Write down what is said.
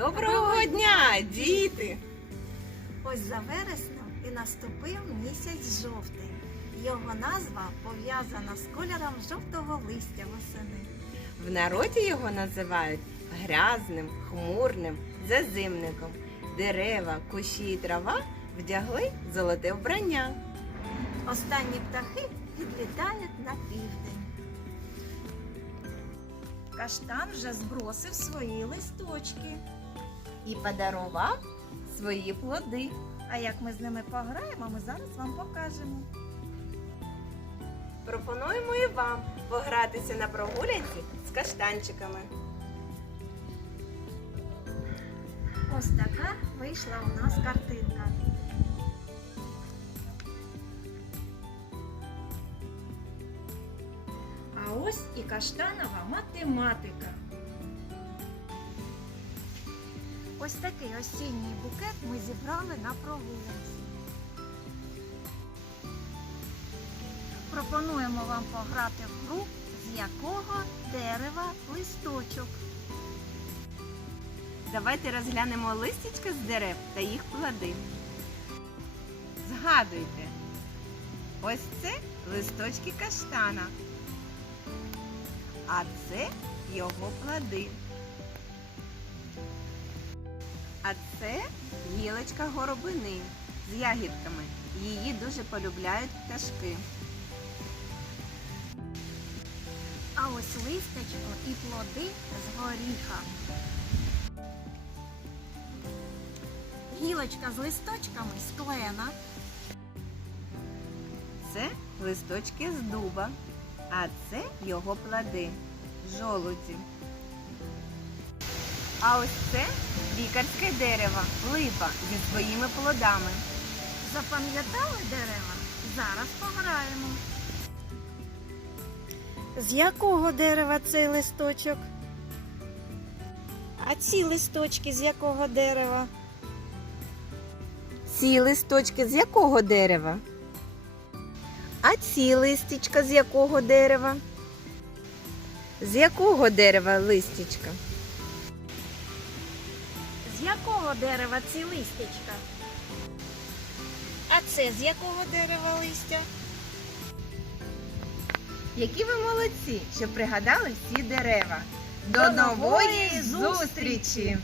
Доброго дня, діти! Ось за вереснем і наступив місяць жовтий. Його назва пов'язана з кольором жовтого листя восени. В народі його називають грязним, хмурним, зазимником. Дерева, кущі і трава вдягли золоте вбрання. Останні птахи відлітають на південь. Каштан вже збросив свої листочки. І подарував свої плоди. А як ми з ними пограємо, ми зараз вам покажемо. Пропонуємо і вам погратися на прогулянці з каштанчиками. Ось така вийшла у нас картинка. А ось і каштанова математика. Ось такий осінній букет ми зібрали на прогулянці. Пропонуємо вам пограти в гру, з якого дерева листочок. Давайте розглянемо листячка з дерев та їх плоди. Згадуйте, ось це листочки каштана, а це його плоди. А це гілочка горобини з ягідками. Її дуже полюбляють пташки. А ось листечко і плоди з горіха. Гілочка з листочками з клена. Це листочки з дуба, а це його плоди жолуді. А ось це лікарське дерево, липа зі своїми плодами. Запам'ятали дерева? Зараз пограємо. З якого дерева цей листочок? А ці листочки з якого дерева? Ці листочки з якого дерева? А ці листічка з якого дерева? З якого дерева листічка? З якого дерева ці листячка? А це з якого дерева листя? Які ви молодці, що пригадали всі дерева. До нової зустрічі!